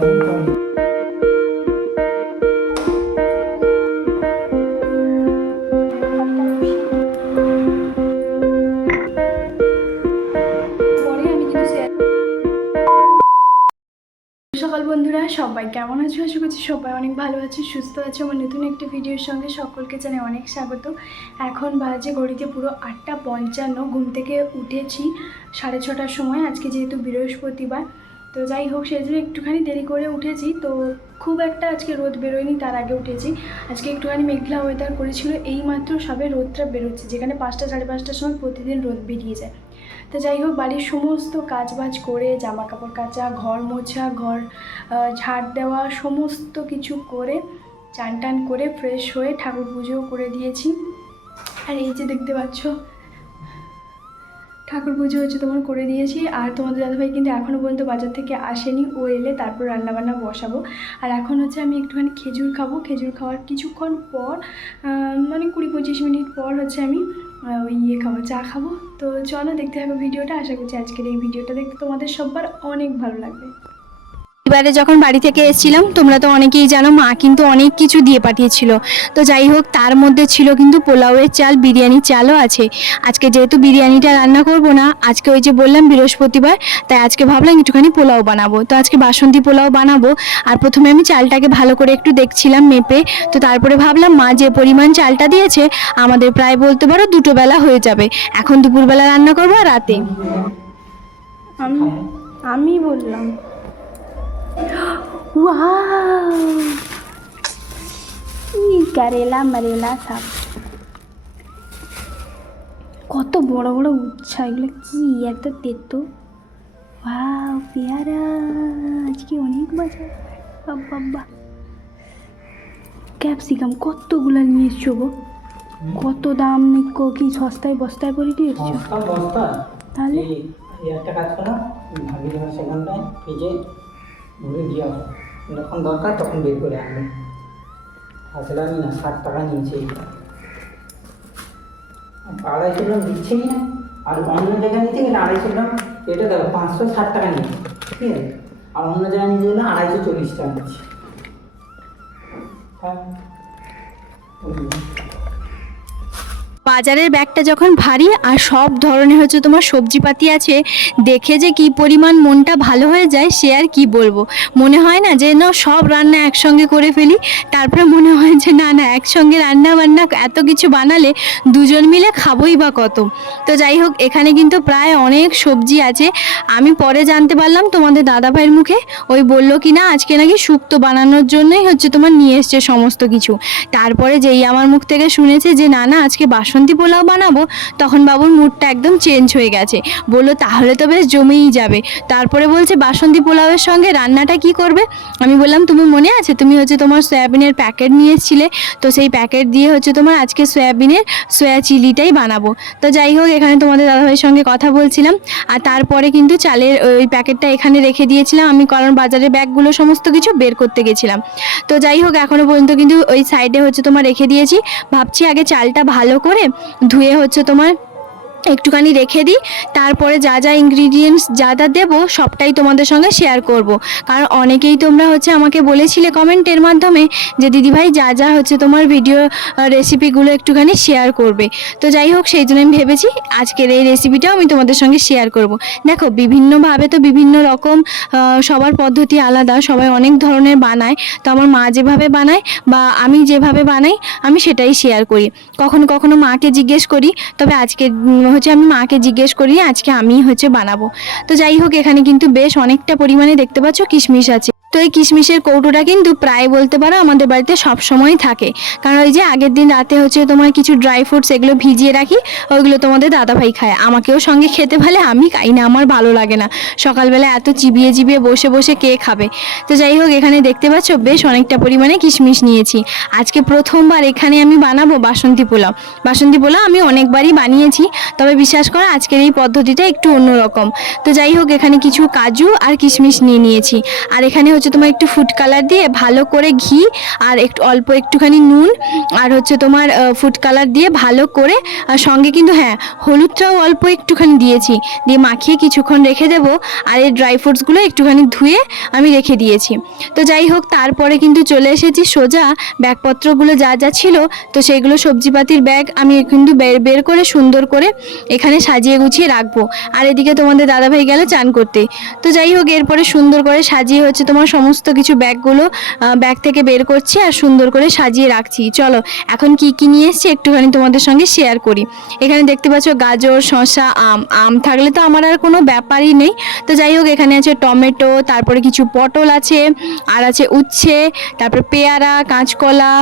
সকাল বন্ধুরা, সবাই কেমন আছো? আশা করছি সবাই অনেক ভালো আছে, সুস্থ আছে। আমার নতুন একটি ভিডিওর সঙ্গে সকলকে জানাই অনেক স্বাগত। এখন বাজে ঘড়িতে পুরো 8:55। ঘুম থেকে উঠেছি 6:30টার সময়। আজকে যেহেতু বৃহস্পতিবার, তো যাই হোক সেই জন্য একটুখানি দেরি করে উঠেছি। তো খুব একটা আজকে রোদ বেরোয়নি, তার আগে উঠেছি। আজকে একটুখানি মেঘলা ওয়েদার করেছিল, এইমাত্র সবে রোদটা বেরোচ্ছে, যেখানে 5টা সাড়ে 5টার সময় প্রতিদিন রোদ বেরিয়ে যায়। তো যাই হোক, বাড়ির সমস্ত কাজবাজ করে, জামা কাপড় কাচা, ঘর মোছা, ঘর ঝাড় দেওয়া, সমস্ত কিছু করে চান টান করে ফ্রেশ হয়ে ঠাকুর পুজোও করে দিয়েছি। আর এই যে দেখতে পাচ্ছ, ঠাকুর পুজো তোমার করে দিয়েছি। আর তোমাদের দাদাভাই কিন্তু এখনও পর্যন্ত বাজার থেকে আসেনি, ও এলে তারপর রান্নাবান্না বসাবো। আর এখন আমি একটুখানি খেজুর খাবো। খেজুর খাওয়ার কিছুক্ষণ পর, মানে 20-25 মিনিট পর আমি ওই খাবো, চা খাবো। তো চলো দেখতে থাকো ভিডিওটা। আশা করছি আজকের এই ভিডিওটা দেখতে তোমাদের সবার অনেক ভালো লাগবে। এবারে যখন বাড়ি থেকে এসেছিলাম, তোমরা তো অনেকেই জানো, মা কিন্তু অনেক কিছু দিয়ে পাঠিয়েছিল। তো যাই হোক, তার মধ্যে ছিল কিন্তু পোলাওয়ের চাল, বিরিয়ানির চালও আছে। আজকে যেহেতু বিরিয়ানিটা রান্না করব না, আজকে ওই যে বললাম বৃহস্পতিবার, তাই আজকে ভাবলাম একটুখানি পোলাও বানাবো। তো আজকে বাসন্তী পোলাও বানাবো। আর প্রথমে আমি চালটাকে ভালো করে একটু দেখছিলাম মেপে। তো তারপরে ভাবলাম মা যে পরিমাণ চালটা দিয়েছে, আমাদের প্রায় বলতে পারো 2টো বেলা হয়ে যাবে। এখন দুপুরবেলা রান্না করবো আর রাতে। আমি বললাম करेला मरेला सब কত বড় বড় উচ্ছা, এগুলো কি এত তেতো! ওয়াও, পেয়ারা আজকে অনেক বাজার। বাবা, ক্যাপসিকাম কতগুলো নিয়ে এসছো গো? কত দাম নিকো? কি সস্তায় বস্তায় করে দিয়ে এসছো? তাহলে একটা কাজ করো, ভাবি তোমার সেখানটায় ফ্রিজে ভরে দিয়ে আসো, যখন দরকার তখন বের করে আনবে। আসলে আমি না 60 টাকা নিয়েছি, 250 গ্রাম দিচ্ছেই না। আর অন্য জায়গায় নিতে গেলে 250 গ্রাম, এটা দেখো 560 টাকা নিয়েছে, ঠিক আছে? আর অন্য জায়গায় নিতে গেলে 240 টাকা নিচ্ছে। হ্যাঁ, বাজারের ব্যাগটা যখন ভারী আর সব ধরনের তোমার সবজিপাতি আছে, দেখে যে কি পরিমাণ মনটা ভালো হয়ে যায় সে আর কি বলবো। মনে হয় না যে না সব রান্না একসঙ্গে করে ফেলি, তারপরে মনে হয় যে না না, একসঙ্গে রান্না বান্না এত কিছু বানালে দুজন মিলে খাবোই বা কত। তো যাই হোক, এখানে কিন্তু প্রায় অনেক সবজি আছে। আমি পরে জানতে পারলাম তোমাদের দাদাভাইয়ের মুখে, ওই বললো কি না আজকে নাকি শুক্তো বানানোর জন্যই তোমার নিয়ে এসছে সমস্ত কিছু। তারপরে যেই আমার মুখ থেকে শুনেছে যে না না আজকে বাসন্তী পোলাও বানাবো, তখন বাবুর মুডটা একদম চেঞ্জ হয়ে গেছে। বললো তাহলে তো বেশ জমেই যাবে। তারপরে বলছে বাসন্তী পোলাওয়ের সঙ্গে রান্নাটা কি করবে? আমি বললাম তুমি মনে আছে তুমি তোমার সয়াবিনের প্যাকেট নিয়ে এসেছিলে, তো সেই প্যাকেট দিয়ে তোমার আজকে সয়াবিনের সয়া চিলিটাই বানাবো। তো যাই হোক, এখানে তোমাদের দাদাভাইয়ের সঙ্গে কথা বলছিলাম। আর তারপরে কিন্তু চালের ওই প্যাকেটটা এখানে রেখে দিয়েছিলাম আমি, কারণ বাজারের ব্যাগগুলো সমস্ত কিছু বের করতে গেছিলাম। তো যাই হোক, এখনও পর্যন্ত কিন্তু ওই সাইডে তোমার রেখে দিয়েছি। ভাবছি আগে চালটা ভালো করে ধুয়ে তোমার একটুখানি রেখে দিই, তারপরে যা যা ইনগ্রিডিয়েন্টস যা যা দেবো সবটাই তোমাদের সঙ্গে শেয়ার করব। কারণ অনেকেই তোমরা আমাকে বলেছিলে কমেন্টের মাধ্যমে যে দিদিভাই যা যা তোমার ভিডিও রেসিপিগুলো একটুখানি শেয়ার করবে। তো যাই হোক, সেই জন্য আমি ভেবেছি আজকের এই রেসিপিটাও আমি তোমাদের সঙ্গে শেয়ার করব। দেখো, বিভিন্নভাবে তো বিভিন্ন রকম সবার পদ্ধতি আলাদা, সবাই অনেক ধরনের বানায়। তো আমার মা যেভাবে বানায় বা আমি যেভাবে বানাই, আমি সেটাই শেয়ার করি। কখনো কখনো মাকে জিজ্ঞেস করি, তবে আজকে আমি মাকে জিজ্ঞেস করি, আজকে আমি বানাবো। তো যাই হোক, এখানে কিন্তু বেশ অনেকটা পরিমাণে দেখতে পাচ্ছ কিশমিশ আছে। তো এই কিশমিশের কৌটোটা কিন্তু প্রায় বলতে পারো আমাদের বাড়িতে সব সময় থাকে, কারণ ওই যে আগের দিন রাতে তোমার কিছু ড্রাই ফ্রুটস এগুলো ভিজিয়ে রাখি, ওইগুলো তোমাদের দাদাভাই খায়। আমাকেও সঙ্গে খেতে ফেলে, আমি খাই না, আমার ভালো লাগে না। সকালবেলা এত চিবিয়ে চিবিয়ে বসে বসে কে খাবে? তো যাই হোক, এখানে দেখতে পাচ্ছ বেশ অনেকটা পরিমাণে কিশমিশ নিয়েছি। আজকে প্রথমবার এখানে আমি বানাবো বাসন্তী পোলাও। বাসন্তী পোলাও আমি অনেকবারই বানিয়েছি, তবে বিশ্বাস করো আজকের এই পদ্ধতিটা একটু অন্যরকম। তো যাই হোক, এখানে কিছু কাজু আর কিশমিশ নিয়ে নিয়েছি। আর এখানে হচ্ছে তোমার একটু ফুড কালার দিয়ে ভালো করে ঘি আর একটু অল্প একটুখানি নুন আর হচ্ছে তোমার ফুড কালার দিয়ে ভালো করে, আর সঙ্গে কিন্তু হ্যাঁ হলুদটাও অল্প একটুখানি দিয়েছি, দিয়ে মাখিয়ে কিছুক্ষণ রেখে দেবো। আর এই ড্রাই ফ্রুটসগুলো একটুখানি ধুয়ে আমি রেখে দিয়েছি। তো যাই হোক, তারপরে কিন্তু চলে এসেছি সোজা ব্যাগপত্রগুলো যা যা ছিল, তো সেইগুলো সবজিপাতির ব্যাগ আমি কিন্তু বের করে সুন্দর করে এখানে সাজিয়ে গুছিয়ে রাখবো। আর এদিকে তোমাদের দাদাভাই গেল চান করতে। তো যাই হোক, এরপরে সুন্দর করে সাজিয়ে হচ্ছে তোমার সমস্ত কিছু ব্যাগগুলো ব্যাগ থেকে বের করছি আর সুন্দর করে সাজিয়ে রাখছি। চলো এখন কি কি নিয়ে এসেছি একটুখানি তোমাদের সঙ্গে শেয়ার করি। এখানে দেখতে পাচ্ছ গাজর, শসা, আম থাকলে তো আমার আর কোনো ব্যাপারই নেই। তো যাই হোক, এখানে আছে টমেটো, তারপরে কিছু পটল আছে, আর আছে উচ্ছে, তারপরে পেয়ারা, কাঁচকলা,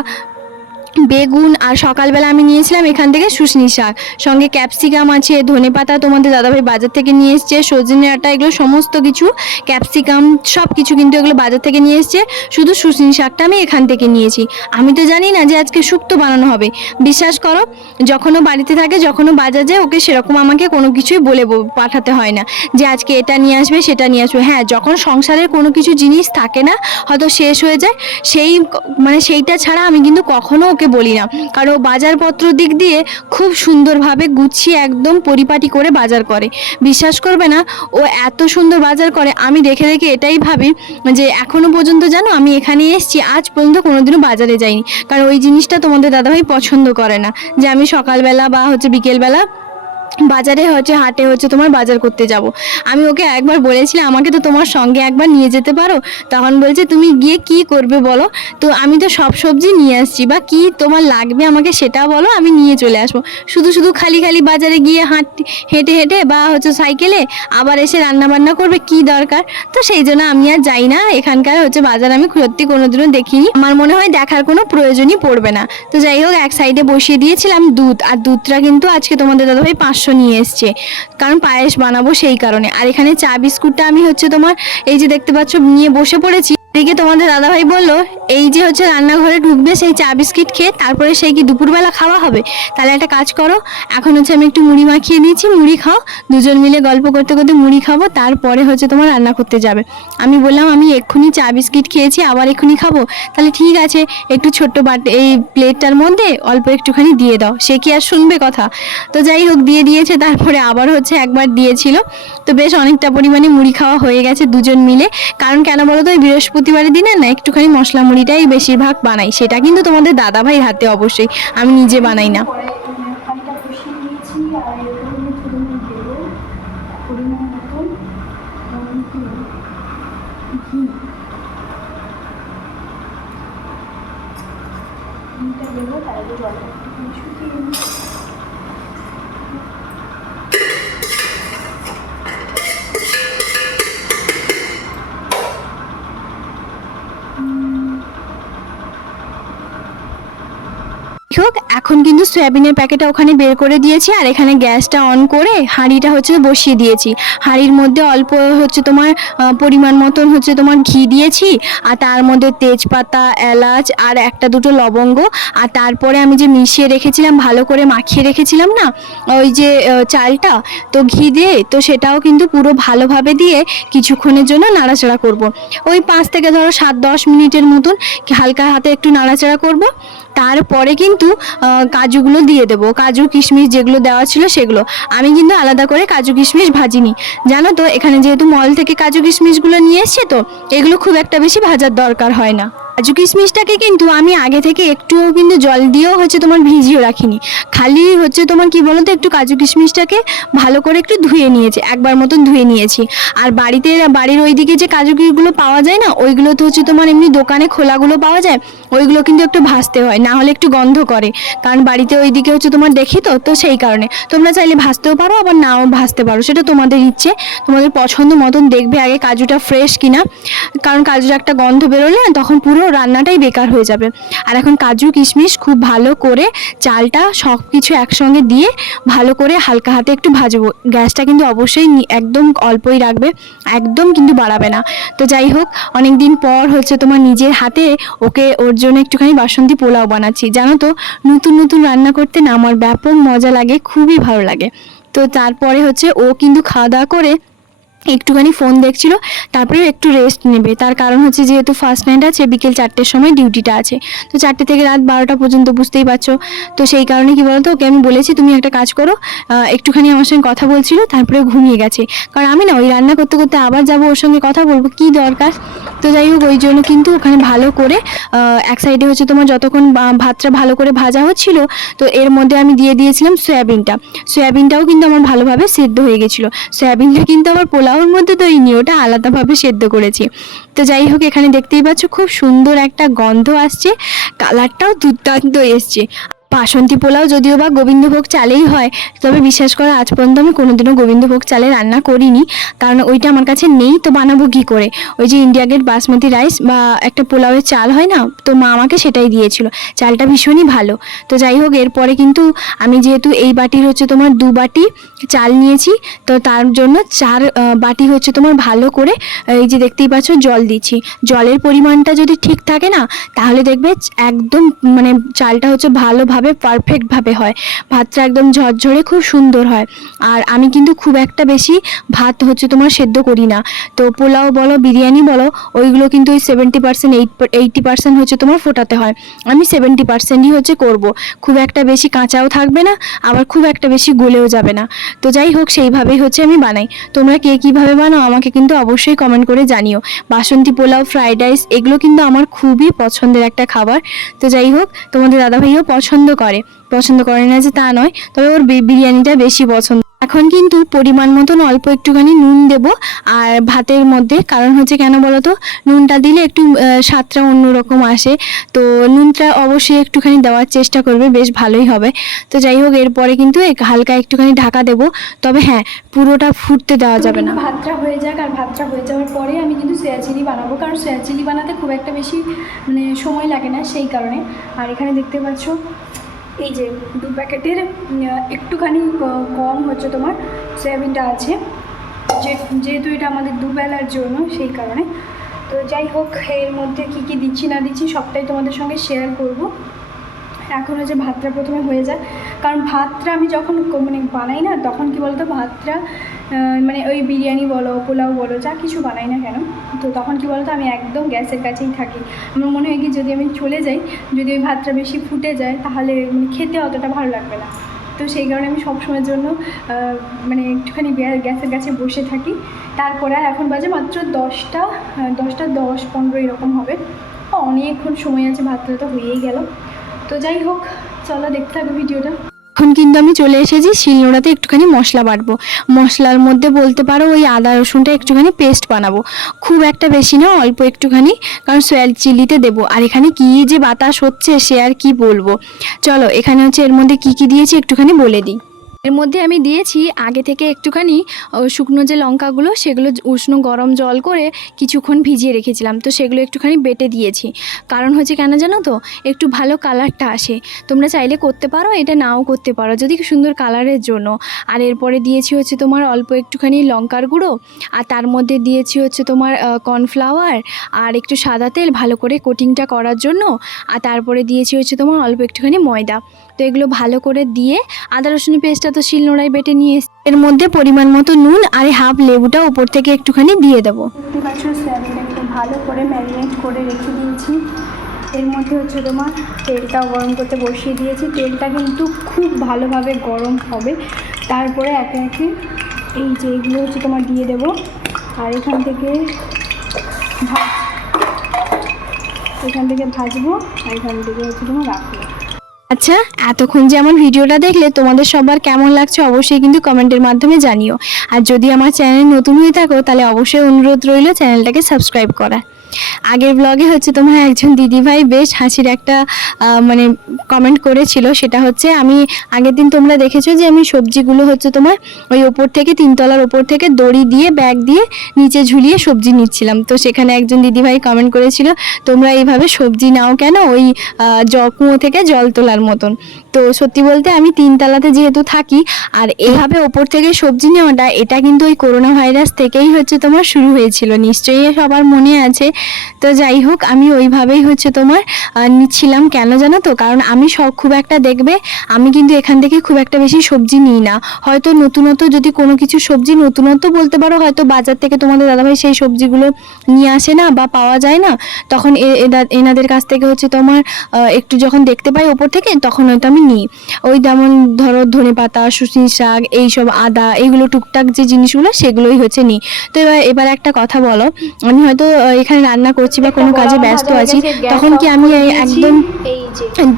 বেগুন, আর সকালবেলা আমি নিয়েছিলাম এখান থেকে শুশনি শাক, সঙ্গে ক্যাপসিকাম আছে, ধনেপাতা তোমাদের দাদাভাই বাজার থেকে নিয়ে এসছে, সজনে ডাঁটা, এগুলো সমস্ত কিছু, ক্যাপসিকাম সব কিছু কিন্তু এগুলো বাজার থেকে নিয়ে এসছে। শুধু শুশনি শাকটা আমি এখান থেকে নিয়েছি। আমি তো জানি না যে আজকে শুক্তো বানানো হবে। বিশ্বাস করো, যখনও বাড়িতে থাকে, যখনও বাজার যায়, ওকে সেরকম আমাকে কোনো কিছুই বলে পাঠাতে হয় না যে আজকে এটা নিয়ে আসবে সেটা নিয়ে আসবে। হ্যাঁ, যখন সংসারের কোনো কিছু জিনিস থাকে না, হয়তো শেষ হয়ে যায়, সেইটা ছাড়া আমি কিন্তু কখনো ওকে বলি না। কারণ ও বাজারপত্র দিক দিয়ে খুব সুন্দরভাবে গুছিয়ে একদম পরিপাটি করে বাজার করে। বিশ্বাস করবে না, ও এত সুন্দর বাজার করে, আমি দেখে দেখে এটাই ভাবি যে এখনো পর্যন্ত জানো আমি এখানে এসেছি, আজ পর্যন্ত কোনোদিনও বাজারে যাইনি। কারণ ওই জিনিসটা তোমাদের দাদাভাই পছন্দ করে না যে আমি সকালবেলা বা হচ্ছে বিকেলবেলা বাজারে হচ্ছে হাটে হচ্ছে তোমার বাজার করতে যাব। আমি ওকে একবার বলেছিলাম আমাকে তো তোমার সঙ্গে একবার নিয়ে যেতে পারো, তখন বলছে তুমি গিয়ে কি করবে বলো, তো আমি তো সব সবজি নিয়ে আসছি, বা কি তোমার লাগবে আমাকে সেটা বলো, আমি নিয়ে চলে আসবো। শুধু শুধু খালি খালি বাজারে গিয়ে হেঁটে হেঁটে বা হচ্ছে সাইকেলে আবার এসে রান্না বান্না করবে, কি দরকার। তো সেই জন্য আমি আর যাই না, এখানকার হচ্ছে বাজার আমি সত্যি কোনোদিনও দেখিনি, আমার মনে হয় দেখার কোনো প্রয়োজনই পড়বে না। তো যাই হোক, এক সাইডে বসিয়ে দিয়েছিলাম দুধ, আর দুধটা কিন্তু আজকে তোমাদের দাদাভাই 500 নিয়ে এসছে, কারণ পায়েস বানাবো সেই কারণে। আর এখানে চা বিস্কুটটা আমি হচ্ছে তোমার এই যে দেখতে পাচ্ছ নিয়ে বসে পড়েছি। এদিকে তোমাদের দাদাভাই বললো এই যে হচ্ছে রান্নাঘরে ঢুকবে সেই চা বিস্কিট খেয়ে তারপরে সেই কি দুপুরবেলা খাওয়া হবে, তাহলে একটা কাজ করো, এখন হচ্ছে আমি একটু মুড়ি মাখিয়ে দিয়েছি, মুড়ি খাও, দুজন মিলে গল্প করতে করতে মুড়ি খাবো, তারপরে হচ্ছে তোমার রান্না করতে যাবে। আমি বললাম আমি এক্ষুনি চা বিস্কিট খেয়েছি, আবার এক্ষুনি খাবো, তাহলে ঠিক আছে, একটু ছোট্ট এই প্লেটটার মধ্যে অল্প একটুখানি দিয়ে দাও, সে কি আর শুনবে কথা। তো যাই হোক, দিয়ে দিয়েছে, তারপরে আবার হচ্ছে একবার দিয়েছিল। তো বেশ অনেকটা পরিমাণে মুড়ি খাওয়া হয়ে গেছে দুজন মিলে। কারণ কেন বলো তো, ওই বৃহস্পতিবারের দিনে না একটুখানি মশলা মুড়িটাই বেশিরভাগ বানাই, সেটা কিন্তু তোমাদের দাদাভাই হাতে, অবশ্যই আমি নিজে বানাই না। হোক, এখন কিন্তু সয়াবিনের প্যাকেটটা ওখানে বের করে দিয়েছি, আর এখানে গ্যাসটা অন করে হাঁড়িটা হচ্ছে বসিয়ে দিয়েছি। হাঁড়ির মধ্যে অল্প হচ্ছে তোমার পরিমাণ মতন হচ্ছে তোমার ঘি দিয়েছি, আর তার মধ্যে তেজপাতা, এলাচ আর একটা দুটো লবঙ্গ, আর তারপরে আমি যে মিশিয়ে রেখেছিলাম, ভালো করে মাখিয়ে রেখেছিলাম না ওই যে চালটা, তো ঘি দিয়ে, তো সেটাও কিন্তু পুরো ভালোভাবে দিয়ে কিছুক্ষণের জন্য নাড়াচাড়া করব। ওই 5 থেকে ধরো 7-10 মিনিটের মতন হালকা হাতে একটু নাড়াচাড়া করব। তারপরে কিন্তু কাজুগুলো দিয়ে দেবো, কাজু কিশমিশ যেগুলো দেওয়া ছিল সেগুলো। আমি কিন্তু আলাদা করে কাজু কিশমিশ ভাজিনি, জানো তো, এখানে যেহেতু মল থেকে কাজু কিশমিশগুলো নিয়ে এসছে, তো এগুলো খুব একটা বেশি ভাজার দরকার হয় না। কাজু কিশমিশটাকে কিন্তু আমি আগে থেকে একটুও কিন্তু জল দিয়েও হচ্ছে তোমার ভিজিয়ে রাখিনি, খালি হচ্ছে তোমার কি বলতো একটু কাজু কিশমিশটাকে ভালো করে একটু ধুয়ে নিয়েছি, একবার মতন ধুয়ে নিয়েছি। আর বাড়ির ওইদিকে যে কাজু কিশগুলো পাওয়া যায় না, ওইগুলো তো হচ্ছে তোমার এমনি দোকানে খোলাগুলো পাওয়া যায়, ওইগুলো কিন্তু একটু ভাজতে হয়, না হলে একটু গন্ধ করে, কারণ বাড়িতে ওইদিকে হচ্ছে তোমার দেখি তো সেই কারণে। তোমরা চাইলে ভাজতেও পারো, আবার নাও ভাজতে পারো, সেটা তোমাদের ইচ্ছে, তোমাদের পছন্দ মতন দেখবে আগে কাজুটা ফ্রেশ কিনা, কারণ কাজুর একটা গন্ধ বেরোলে না তখন পুরো রান্নাটাই বেকার হয়ে যাবে। আর এখন কাজু কিশমিশ খুব ভালো করে চালটা সব কিছু একসঙ্গে দিয়ে ভালো করে হালকা হাতে একটু ভাজবো। গ্যাসটা কিন্তু অবশ্যই একদম অল্পই রাখবে, একদম কিন্তু বাড়াবে না। তো যাই হোক, অনেক দিন পর হচ্ছে তোমার নিজের হাতে ওর জন্য একটুখানি বাসন্তী পোলাও বানাচ্ছি। জানো তো, নতুন নতুন রান্না করতে না আমার ব্যাপক মজা লাগে, খুবই ভালো লাগে। তো তারপরে হচ্ছে ও কিন্তু খাওয়া দাওয়া করে একটুখানি ফোন দেখছিল, তারপরে একটু রেস্ট নেবে। তার কারণ হচ্ছে যেহেতু ফার্স্ট নাইট আছে, বিকেল 4টের সময় ডিউটিটা আছে, তো 4টে থেকে রাত 12টা পর্যন্ত, বুঝতেই পারছো। তো সেই কারণে কি বলতো, ওকে আমি বলেছি তুমি একটা কাজ করো, একটুখানি আমার সঙ্গে কথা বলছিল, তারপরে ঘুমিয়ে গেছে। কারণ আমি না ওই রান্না করতে করতে আবার যাব ওর সঙ্গে কথা বলবো, কি দরকার। তো যাই হোক, ওই জন্য কিন্তু ওখানে ভালো করে এক সাইডে হচ্ছে তোমার যতক্ষণ ভাতটা ভালো করে ভাজা হচ্ছিল, তো এর মধ্যে আমি দিয়ে দিয়েছিলাম সয়াবিনটাও কিন্তু আমার ভালোভাবে সেদ্ধ হয়ে গেছিলো। সয়াবিনটা কিন্তু আবার পোলাওর মধ্যে দেইনি, ওটা আলাদাভাবে সেদ্ধ করেছি। তো যাই হোক, এখানে দেখতেই পাচ্ছ খুব সুন্দর একটা গন্ধ আসছে, কালারটাও দুর্দান্ত এসছে। বাসন্তী পোলাও যদিও বা গোবিন্দভোগ চালেই হয়, তবে বিশ্বাস করো আজ পর্যন্ত আমি কোনোদিনও গোবিন্দভোগ চালে রান্না করিনি, কারণ ওইটা আমার কাছে নেই, তো বানাবো কী করে। ওই যে ইন্ডিয়া গেট বাসমতি রাইস বা একটা পোলাওয়ের চাল হয় না, তো মা আমাকে সেটাই দিয়েছিল, চালটা ভীষণই ভালো। তো যাই হোক, এরপরে কিন্তু আমি যেহেতু এই বাটির হচ্ছে তোমার 2 বাটি চাল নিয়েছি, তো তার জন্য 4 বাটি হচ্ছে তোমার ভালো করে এই যে দেখতেই পাচ্ছ জল দিচ্ছি। জলের পরিমাণটা যদি ঠিক থাকে না, তাহলে দেখবে একদম মানে চালটা হচ্ছে ভালোভাবে পারফেক্টভাবে হয়, ভাতটা একদম ঝরঝরে খুব সুন্দর হয়। আর আমি কিন্তু খুব একটা বেশি ভাত হচ্ছে তোমার সেদ্ধ করি না, তো পোলাও বলো বিরিয়ানি বলো, ওইগুলো কিন্তু ওই 70% 80% হচ্ছে তোমার ফোটাতে হয়, আমি 70%ই হচ্ছে করব। খুব একটা বেশি কাঁচাও থাকবে না, আবার খুব একটা বেশি গলেও যাবে না। তো যাই হোক, সেইভাবেই হচ্ছে আমি বানাই। তোমরা কে কীভাবে বানাও আমাকে কিন্তু অবশ্যই কমেন্ট করে জানিও। বাসন্তী পোলাও, ফ্রাইড রাইস এগুলো কিন্তু আমার খুবই পছন্দের একটা খাবার। তো যাই হোক, তোমাদের দাদাভাইও পছন্দ করে না যে তা নয়, তবে ওর বিরিয়ানিটা বেশি পছন্দ। এখন কিন্তু পরিমাণ মতন অল্প একটুখানি নুন দেব আর ভাতের মধ্যে, কারণ হচ্ছে কেন বলো তো, নুনটা দিলে একটু স্বাদটা অন্যরকম আসে, তো নুনটা অবশ্যই একটুখানি দেওয়ার চেষ্টা করবে, বেশ ভালোই হবে। তো যাই হোক, এরপরে কিন্তু হালকা একটুখানি ঢাকা দেব, তবে হ্যাঁ, পুরোটা ফুটতে দেওয়া যাবে না। ভাতটা হয়ে যাক, আর ভাতটা হয়ে যাওয়ার পরে আমি কিন্তু সয়া চিলি বানাবো, কারণ সয়া চিলি বানাতে খুব একটা বেশি মানে সময় লাগে না, সেই কারণে। আর এখানে দেখতে পাচ্ছ এই যে 2 প্যাকেটের একটুখানি কম হচ্ছে তোমার সয়াবিনটা আছে, যেহেতু এটা আমাদের দুবেলার জন্য, সেই কারণে। তো যাই হোক, এর মধ্যে কী কী দিচ্ছি না দিচ্ছি সবটাই তোমাদের সঙ্গে শেয়ার করব। এখন হচ্ছে ভাতটা প্রথমে হয়ে যায়, কারণ ভাতটা আমি যখন মানে বানাই না, তখন কি বলতো, ভাতটা মানে ওই বিরিয়ানি বলো, পোলাও বলো, যা কিছু বানাই না কেন, তো তখন কি বলতো, আমি একদম গ্যাসের কাছেই থাকি। আমার মনে হয় কি, যদি আমি চলে যাই, যদি ওই ভাতটা বেশি ফুটে যায়, তাহলে খেতে অতটা ভালো লাগবে না। তো সেই কারণে আমি সবসময়ের জন্য মানে একটুখানি গ্যাসের কাছে বসে থাকি। তারপরে আর এখন বাজে মাত্র 10টা 10-15 এরকম হবে, অনেকক্ষণ সময় আছে, ভাতটা তো হয়েই গেল। তো যাই হোক, চলো দেখতে থাকো ভিডিওটা। এখন কিন্তু আমি চলে এসেছি শিলনোড়াতে একটুখানি মশলা বাটবো। মশলার মধ্যে বলতে পারো ওই আদা রসুনটা একটুখানি পেস্ট বানাবো, খুব একটা বেশি না, অল্প একটুখানি, কারণ সয়া চিলিতে দেবো। আর এখানে কী যে বাতাস হচ্ছে সে আর কি বলবো। চলো, এখানে হচ্ছে এর মধ্যে কী কী দিয়েছি একটুখানি বলে দিই। এর মধ্যে আমি দিয়েছি আগে থেকে একটুখানি শুকনো যে লঙ্কাগুলো, সেগুলো উষ্ণ গরম জল করে কিছুক্ষণ ভিজিয়ে রেখেছিলাম, তো সেগুলো একটুখানি বেটে দিয়েছি। কারণ হচ্ছে কেন জানো তো, একটু ভালো কালারটা আসে। তোমরা চাইলে করতে পারো, এটা নাও করতে পারো, যদি সুন্দর কালারের জন্য। আর এরপরে দিয়েছি হচ্ছে তোমার অল্প একটুখানি লঙ্কার গুঁড়ো, আর তার মধ্যে দিয়েছি হচ্ছে তোমার কর্নফ্লাওয়ার আর একটু সাদা তেল ভালো করে কোটিংটা করার জন্য। আর তারপরে দিয়েছি হচ্ছে তোমার অল্প একটুখানি ময়দা। তো এগুলো ভালো করে দিয়ে আদা রসুনের পেস্টটা তো শিলনোড়ায় বেটে নিয়ে এর মধ্যে পরিমাণ মতো নুন আর হাফ লেবুটা উপর থেকে একটুখানি দিয়ে দেবো। দেখতে পাচ্ছ সয়াবিনটা একটু ভালো করে ম্যারিনেট করে রেখে দিয়েছি। এর মধ্যে হচ্ছে তোমার তেলটাও গরম করতে বসিয়ে দিয়েছি, তেলটা কিন্তু খুব ভালোভাবে গরম হবে। তারপরে একে একে এই যে এগুলো হচ্ছে তোমার দিয়ে দেবো, আর এখান থেকে ভাজবো, আর এখান থেকে হচ্ছে তোমার রাখবো। আচ্ছা, এতক্ষণ যে আমার ভিডিওটা দেখলে তোমাদের সবার কেমন লাগছে অবশ্যই কিন্তু কমেন্টের মাধ্যমে জানিও। আর যদি আমার চ্যানেল নতুন হয়ে থাকো, তাহলে অবশ্যই অনুরোধ রইল চ্যানেলটাকে সাবস্ক্রাইব করা। আগের ব্লগে হচ্ছে তোমার একজন দিদিভাই বেশ হাসির একটা মানে কমেন্ট করেছিল, সেটা হচ্ছে আমি আগের দিন তোমরা দেখেছো যে আমি সবজিগুলো হচ্ছে তোমার ওই ওপর থেকে 3 তলার ওপর থেকে দড়ি দিয়ে ব্যাগ দিয়ে নিচে ঝুলিয়ে সবজি নিচ্ছিলাম। তো সেখানে একজন দিদিভাই কমেন্ট করেছিল, তোমরা এইভাবে সবজি নাও কেন, ওই কুয়ো থেকে জল তোলার মতন। তো সত্যি বলতে আমি 3 তলাতে যেহেতু থাকি, আর এইভাবে ওপর থেকে সবজি নেওয়াটা, এটা কিন্তু ওই করোনা ভাইরাস থেকেই হচ্ছে তোমার শুরু হয়েছিল, নিশ্চয়ই সবার মনে আছে। তো যাই হোক, আমি ওইভাবেই হচ্ছে তোমার নিচ্ছিলাম। কেন জানো তো, কারণ আমি সব খুব একটা দেখবে আমি কিন্তু এখান থেকে খুব একটা বেশি সবজি নিই না। হয়তো নতুনত্ব যদি কোনো কিছু সবজি নতুনত্ব বলতে পারো, হয়তো বাজার থেকে তোমাদের দাদাভাই সেই সবজিগুলো নিয়ে আসে না বা পাওয়া যায় না, তখন এনাদের কাছ থেকে হচ্ছে তোমার একটু যখন দেখতে পাই ওপর থেকে, তখন হয়তো আমি নিই। ওই যেমন ধরো ধনেপাতা, শুষনি শাক, এইসব আদা, এইগুলো টুকটাক যে জিনিসগুলো সেগুলোই হচ্ছে নিই। তো এবার একটা কথা বলো, আমি হয়তো এখানে রান্না করছি বা কোনো কাজে ব্যস্ত আছি, তখন কি আমি একদম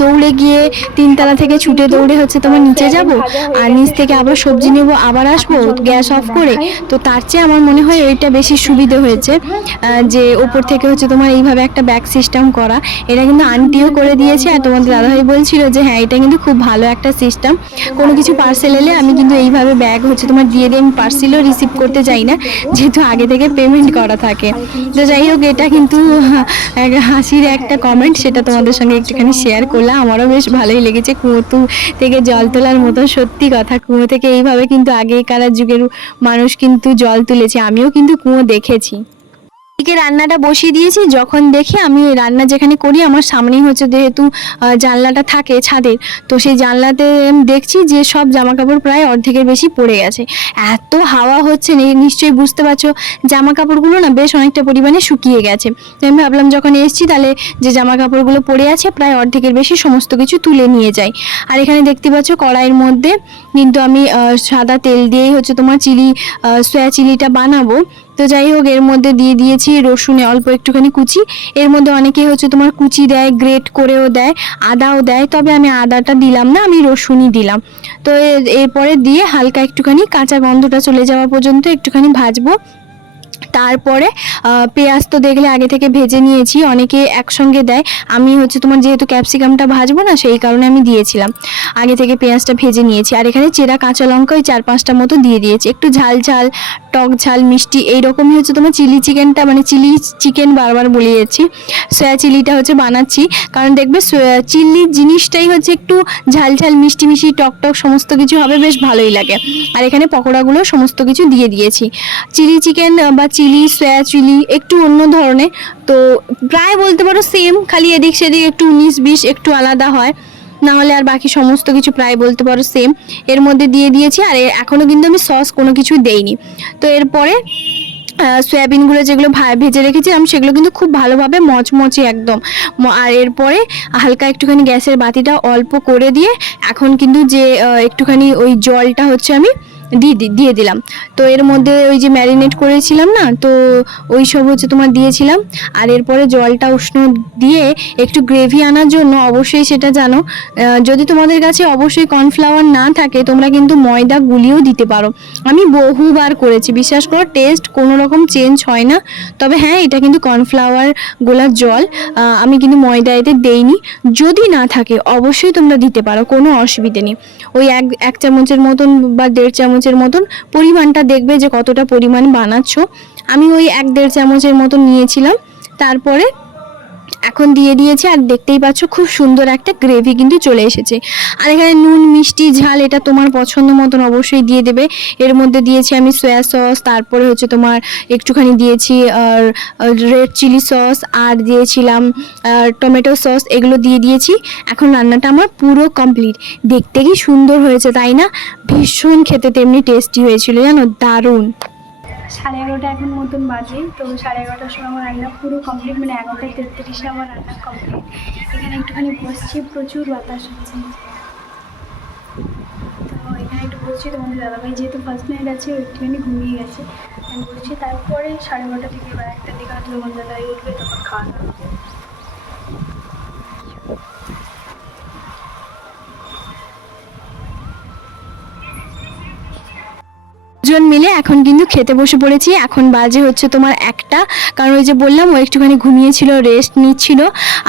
দৌড়ে গিয়ে 3 তলা থেকে ছুটে দৌড়ে হচ্ছে তোমার নিচে যাব আর নিচ থেকে আবার সবজি নেব আবার আসবো গ্যাস অফ করে? তো তার চেয়ে আমার মনে হয় ওইটা বেশি সুবিধে হয়েছে, যে ওপর থেকে হচ্ছে তোমার এইভাবে একটা ব্যাগ সিস্টেম করা। এটা কিন্তু আন্টিও করে দিয়েছে, আর তোমাদের দাদাভাই বলছিল যে হ্যাঁ এটা কিন্তু খুব ভালো একটা সিস্টেম। কোনো কিছু পার্সেল এলে আমি কিন্তু এইভাবে ব্যাগ হচ্ছে তোমার দিয়ে দিই, আমি পার্সেলও রিসিভ করতে যাই না, যেহেতু আগে থেকে পেমেন্ট করা থাকে। তো যাই হোক, এটা কিন্তু হাসির একটা কমেন্ট, সেটা তোমাদের সঙ্গে একটুখানি শেয়ার করলাম। আমারও বেশ ভালোই লেগেছে। কুয়ো থেকে জল তোলার মতো, সত্যি কথা, কুয়ো থেকে এইভাবে কিন্তু আগেকার যুগের মানুষ কিন্তু জল তুলেছে, আমিও কিন্তু কুয়ো দেখেছি। এদিকে রান্নাটা বসিয়ে দিয়েছি, যখন দেখি আমি রান্না যেখানে করি আমার সামনেই হচ্ছে যেহেতু জানলাটা থাকে ছাদের, তো সেই জানলাতে দেখছি যে সব জামা কাপড় প্রায় অর্ধেকের বেশি পড়ে গেছে। এত হাওয়া হচ্ছে, নিশ্চয়ই বুঝতে পারছো জামা কাপড়গুলো না বেশ অনেকটা পরিমাণে শুকিয়ে গেছে। তো আমি ভাবলাম যখন এসেছি তাহলে যে জামা কাপড়গুলো পড়ে আছে প্রায় অর্ধেকের বেশি সমস্ত কিছু তুলে নিয়ে যাই। আর এখানে দেখতে পাচ্ছ কড়াইয়ের মধ্যে কিন্তু আমি সাদা তেল দিয়েই হচ্ছে তোমার সয়া চিলিটা বানাবো। তো যাই হোক, এর মধ্যে দিয়ে দিয়েছি রসুনে অল্প একটুখানি কুচি। এর মধ্যে অনেকে হচ্ছে তোমার কুচি দেয়, গ্রেট করেও দেয়, আদাও দেয়, তবে আমি আদাটা দিলাম না, আমি রসুনই দিলাম। তো এরপরে দিয়ে হালকা একটুখানি কাঁচা গন্ধটা চলে যাওয়া পর্যন্ত একটুখানি ভাজবো। তারপরে পেঁয়াজ তো দেখলে আগে থেকে ভেজে নিয়েছি, অনেকে একসঙ্গে দেয়, আমি হচ্ছে তোমার যেহেতু ক্যাপসিকামটা ভাজবো না সেই কারণে আমি দিয়েছিলাম, আগে থেকে পেঁয়াজটা ভেজে নিয়েছি। আর এখানে চেরা কাঁচা লঙ্কা ওই 4-5টা মতো দিয়ে দিয়েছি, একটু ঝাল ঝাল টক ঝাল মিষ্টি এইরকমই হচ্ছে তোমার চিলি চিকেনটা, মানে চিলি চিকেন বারবার বলে যাচ্ছি, সয়া চিলিটা হচ্ছে বানাচ্ছি। কারণ দেখবে চিলি জিনিসটাই হচ্ছে একটু ঝাল ঝাল মিষ্টি মিষ্টি টক টক সমস্ত কিছু হবে, বেশ ভালোই লাগে। আর এখানে পকোড়াগুলো সমস্ত কিছু দিয়ে দিয়েছি। চিলি চিকেন বা চিলি সয়া চিলি একটু অন্য ধরনের, তো প্রায় বলতে পারো সেম, খালি এদিক সেদিক একটু 19-20 একটু আলাদা হয়, না হলে আর বাকি সমস্ত কিছু প্রায় বলতে পারো সেম। এর মধ্যে দিয়ে দিয়েছি, আর এখনও কিন্তু আমি সস কোনো কিছু দেইনি। তো এরপরে সয়াবিনগুলো যেগুলো ভেজে রেখেছিলাম সেগুলো কিন্তু খুব ভালোভাবে মচমচে একদম। আর এরপরে হালকা একটুখানি গ্যাসের বাতিটা অল্প করে দিয়ে এখন কিন্তু যে একটুখানি ওই জলটা হচ্ছে আমি দিয়ে দিলাম। তো এর মধ্যে ওই যে ম্যারিনেট করেছিলাম না, তো ওই সব হচ্ছে তোমার দিয়েছিলাম। আর এরপরে জলটা উষ্ণ দিয়ে একটু গ্রেভি আনার জন্য, অবশ্যই সেটা জানো, যদি তোমাদের কাছে অবশ্যই কর্নফ্লাওয়ার না থাকে তোমরা কিন্তু ময়দা গুলিয়েও দিতে পারো। আমি বহুবার করেছি, বিশ্বাস করো টেস্ট কোনো রকম চেঞ্জ হয় না। তবে হ্যাঁ, এটা কিন্তু কর্নফ্লাওয়ার গোলার জল, আমি কিন্তু ময়দা এতে দেইনি। যদি না থাকে অবশ্যই তোমরা দিতে পারো, কোনো অসুবিধে নেই। ওই এক চামচের মতন বা 1.5 চামচের মতন পরিমাণটা দেখবে যে কতটা পরিমাণ বানাচ্ছ। আমি ওই 1-1.5 চামচের মতন নিয়েছিলাম। তারপরে এখন দিয়ে দিয়েছি, আর দেখতেই পাচ্ছ খুব সুন্দর একটা গ্রেভি কিন্তু চলে এসেছে। আর এখানে নুন মিষ্টি ঝাল এটা তোমার পছন্দ মতন অবশ্যই দিয়ে দেবে। এর মধ্যে দিয়েছি আমি সয়া সস, তারপরে হচ্ছে তোমার একটুখানি দিয়েছি রেড চিলি সস, আর দিয়েছিলাম টমেটো সস, এগুলো দিয়ে দিয়েছি। এখন রান্নাটা আমার পুরো কমপ্লিট। দেখতে কি সুন্দর হয়েছে তাই না? ভীষণ খেতে তেমনি টেস্টি হয়েছিল, জানো, দারুণ। 11:30 এখন মতন বাজে। তো 11:30টার সময় আমার রান্না পুরো কমপ্লিট, মানে 11:33 আমার রান্না কমপ্লিট। এখানে একটুখানি বসছি, প্রচুর বাতাস হচ্ছে, তো এখানে একটু বসছি। তোমাদের দাদাভাই যেহেতু ফার্স্ট নাইট আছে ও একটুখানি ঘুমিয়ে গেছে, আমি বলছি। তারপরে 12:30 থেকে এবার 1টার দিকে হয়তো তোমার দাদাই উঠবে, তখন খাওয়া দাওয়া হবে। জন মিলে এখন কিন্তু খেতে বসে পড়েছি। এখন বাজে হচ্ছে তোমার 1টা, কারণ ওই যে বললাম ও একটুখানি ঘুমিয়েছিল, রেস্ট নিচ্ছিল।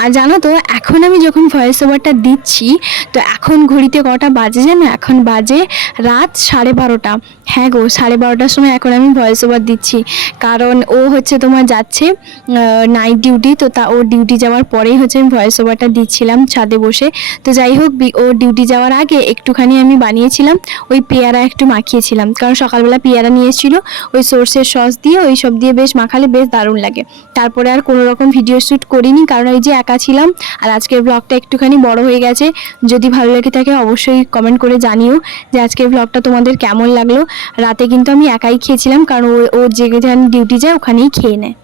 আর জানো তো এখন আমি যখন ভয়েস ওভারটা দিচ্ছি তো এখন ঘড়িতে কটা বাজে জানো? এখন বাজে রাত 12:30। হ্যাঁ গো, 12:30টার সময় এখন আমি ভয়েস ওভার দিচ্ছি, কারণ ও হচ্ছে তোমার যাচ্ছে নাইট ডিউটি, তো ওর ডিউটি যাওয়ার পরেই হচ্ছে আমি ভয়েস ওভারটা দিচ্ছিলাম ছাদে বসে। তো যাই হোক, ওর ডিউটি যাওয়ার আগে একটুখানি আমি বানিয়েছিলাম ওই পেয়ারা একটু মাখিয়েছিলাম, কারণ সকালবেলা পেয়ারা নিয়ে এসেছিলো, ওই সর্ষের সস দিয়ে ওই সব দিয়ে বেশ মাখালে বেশ দারুণ লাগে। তারপরে আর কোনো রকম ভিডিও শ্যুট করিনি, কারণ এই যে একা ছিলাম। আর আজকের ব্লগটা একটুখানি বড় হয়ে গেছে। যদি ভালো লাগে থাকে অবশ্যই কমেন্ট করে জানিও যে আজকের ব্লগটা তোমাদের কেমন লাগলো। রাতে কিন্তু আমি একাই খেয়েছিলাম, কারণ ও যেখানে ডিউটি যায় ওখানেই খেয়ে নেয়।